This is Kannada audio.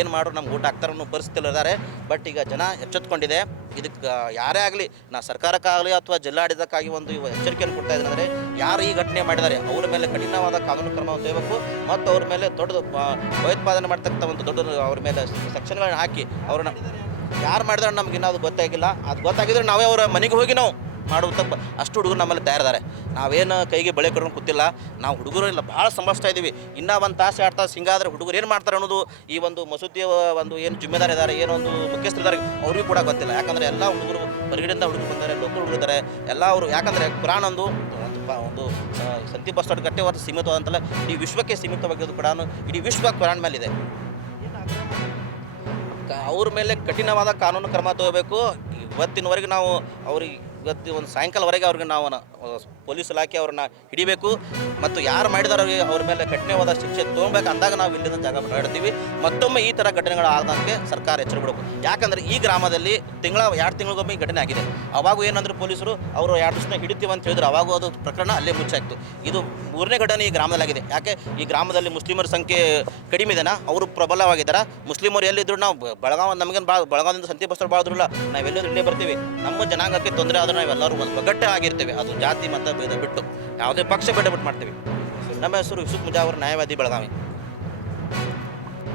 ಏನು ಮಾಡೋರು ನಮ್ಗೆ ಊಟ ಹಾಕ್ತಾರೆ ಅನ್ನೋ ಪರಿಸ್ಥಿತಿಯಲ್ಲಿ ಇದ್ದಾರೆ. ಬಟ್ ಈಗ ಜನ ಎಚ್ಚೆತ್ಕೊಂಡಿದೆ. ಇದಕ್ಕೆ ಯಾರೇ ಆಗಲಿ, ನಾ ಸರ್ಕಾರಕ್ಕಾಗಲಿ ಅಥವಾ ಜಿಲ್ಲಾಡಳಿತಕ್ಕಾಗಿ ಒಂದು ಎಚ್ಚರಿಕೆಯನ್ನು ಕೊಡ್ತಾ ಇದ್ದೀನಿ. ಅಂದರೆ ಯಾರು ಈ ಘಟನೆ ಮಾಡಿದ್ದಾರೆ ಅವ್ರ ಮೇಲೆ ಕಠಿಣವಾದ ಕಾನೂನು ಕ್ರಮವನ್ನು ತೆಗೆಯಬೇಕು ಮತ್ತು ಅವ್ರ ಮೇಲೆ ದೊಡ್ಡ ಭಯೋತ್ಪಾದನೆ ಮಾಡ್ತಕ್ಕಂಥ ಒಂದು ದೊಡ್ಡ ಅವ್ರ ಮೇಲೆ ಸೆಕ್ಷನ್ಗಳನ್ನ ಹಾಕಿ ಅವ್ರನ್ನ ಯಾರು ಮಾಡಿದ್ರೆ ನಮ್ಗೆ ಇನ್ನೂ ಅದು ಗೊತ್ತಾಗಿಲ್ಲ. ಅದು ಗೊತ್ತಾಗಿದ್ರೆ ನಾವೇ ಅವರ ಮನೆಗೆ ಹೋಗಿ ನಾವು ಮಾಡುವಂಥ ಅಷ್ಟು ಹುಡುಗರು ನಮ್ಮಲ್ಲಿ ತಯಾರಿದ್ದಾರೆ. ನಾವೇನು ಕೈಗೆ ಬಳೆ ಕೊಡೋನು ಕೂತಿಲ್ಲ. ನಾವು ಹುಡುಗರು ಇಲ್ಲ ಭಾಳ ಸಂಭಾಳಿಸ್ತಾ ಇದ್ದೀವಿ. ಇನ್ನೂ ಒಂದು ತಾಸು 2 ತಾಸು ಹಿಂಗಾದ್ರೆ ಹುಡುಗರು ಏನು ಮಾಡ್ತಾರೆ ಅನ್ನೋದು ಈ ಒಂದು ಮಸೂದಿಯ ಒಂದು ಏನು ಜಿಮ್ಮೆದಾರ ಇದ್ದಾರೆ, ಏನೊಂದು ಮುಖ್ಯಸ್ಥರಿದ್ದಾರೆ ಅವ್ರಿಗೂ ಕೂಡ ಗೊತ್ತಿಲ್ಲ. ಯಾಕಂದರೆ ಎಲ್ಲ ಹುಡುಗರು ಹೊರಗಡೆಯಿಂದ ಹುಡುಗರು ಬಂದರೆ, ಲೋಕಲ್ ಹುಡುಗರು ಇದ್ದಾರೆ ಎಲ್ಲ ಅವರು. ಯಾಕಂದರೆ ಕುರಾನ್ ಒಂದು ಸಂತಿ ಬಸ್ ಸ್ಟಾಂಡ್ ಕಟ್ಟೆ ಹೊರತು ಸೀಮಿತವಾದಂತಲ್ಲ, ಇಡೀ ವಿಶ್ವಕ್ಕೆ ಸೀಮಿತವಾಗಿರೋದು ಕುರಾನ್ ಇಡೀ ವಿಶ್ವ ಕುರಾನ್ ಮೇಲಿದೆ. ಅವ್ರ ಮೇಲೆ ಕಠಿಣವಾದ ಕಾನೂನು ಕ್ರಮ ತಗೋಬೇಕು. ಇವತ್ತಿನವರೆಗೆ ನಾವು ಅವ್ರಿಗೆ ಒಂದು ಸಾಯಂಕಾಲವರೆಗೆ ಅವ್ರಿಗೆ ನಾವು ಪೊಲೀಸ್ ಇಲಾಖೆ ಅವ್ರನ್ನ ಹಿಡಿಬೇಕು ಮತ್ತು ಯಾರು ಮಾಡಿದಾರೆ ಅವ್ರ ಮೇಲೆ ಕಠಿಣವಾದ ಶಿಕ್ಷೆ ತೊಗೊಬೇಕು. ಅಂದಾಗ ನಾವು ಇಲ್ಲಿಂದ ಜಾಗ ಬಿಡ್ತೀವಿ. ಮತ್ತೊಮ್ಮೆ ಈ ಥರ ಘಟನೆಗಳು ಆಗದಂತೆ ಸರ್ಕಾರ ಎಚ್ಚರಗೊಳ್ಳಬೇಕು. ಯಾಕಂದರೆ ಈ ಗ್ರಾಮದಲ್ಲಿ 2 ತಿಂಗಳಿಗೊಮ್ಮೆ ಈ ಘಟನೆ ಆಗಿದೆ. ಅವಾಗ ಏನಂದ್ರೆ ಪೊಲೀಸರು ಅವರು 2 ದಿವಸ ಹಿಡಿತೀವಿ ಅಂತ ಹೇಳಿದ್ರು. ಅವಾಗ ಅದು ಪ್ರಕರಣ ಅಲ್ಲೇ ಮುಚ್ಚಾಯಿತು. ಇದು 3ನೇ ಘಟನೆ ಈ ಗ್ರಾಮದಲ್ಲಾಗಿದೆ. ಯಾಕೆ ಈ ಗ್ರಾಮದಲ್ಲಿ ಮುಸ್ಲಿಮರ ಸಂಖ್ಯೆ ಕಡಿಮೆ ಇದೆನಾ, ಅವರು ಪ್ರಬಲವಾಗಿದ್ದಾರೆ. ಮುಸ್ಲಿಮರು ಎಲ್ಲಿದ್ರು ನಾವು ನಮಗೇನು ಬೆಳಗಾವಿಯಿಂದ ಸಂತಿ ಬಸ್ತಾರೆ ಬಾಳಿದ್ರಲ್ಲ, ನಾವೆಲ್ಲರೂ ಇಲ್ಲೇ ಬರ್ತೀವಿ. ನಮ್ಮ ಜನಾಂಗಕ್ಕೆ ತೊಂದರೆ ಆದರೂ ನಾವೆಲ್ಲರೂ ಒಂದು ಒಗ್ಗಟ್ಟೆ ಆಗಿರ್ತೇವೆ. ಅದು ಜಾತಿ ಮತ ಭೇದ ಬಿಟ್ಟು ಯಾವುದೇ ಪಕ್ಷ ಬೇಡ ಬಿಟ್ಟು ಮಾಡ್ತೀವಿ. ನಮ್ಮ ಹೆಸರು ಯೂಸುಫ್ ಮುಜಾವರ್, ನ್ಯಾಯವಾದಿ, ಬೆಳಗಾವಿ.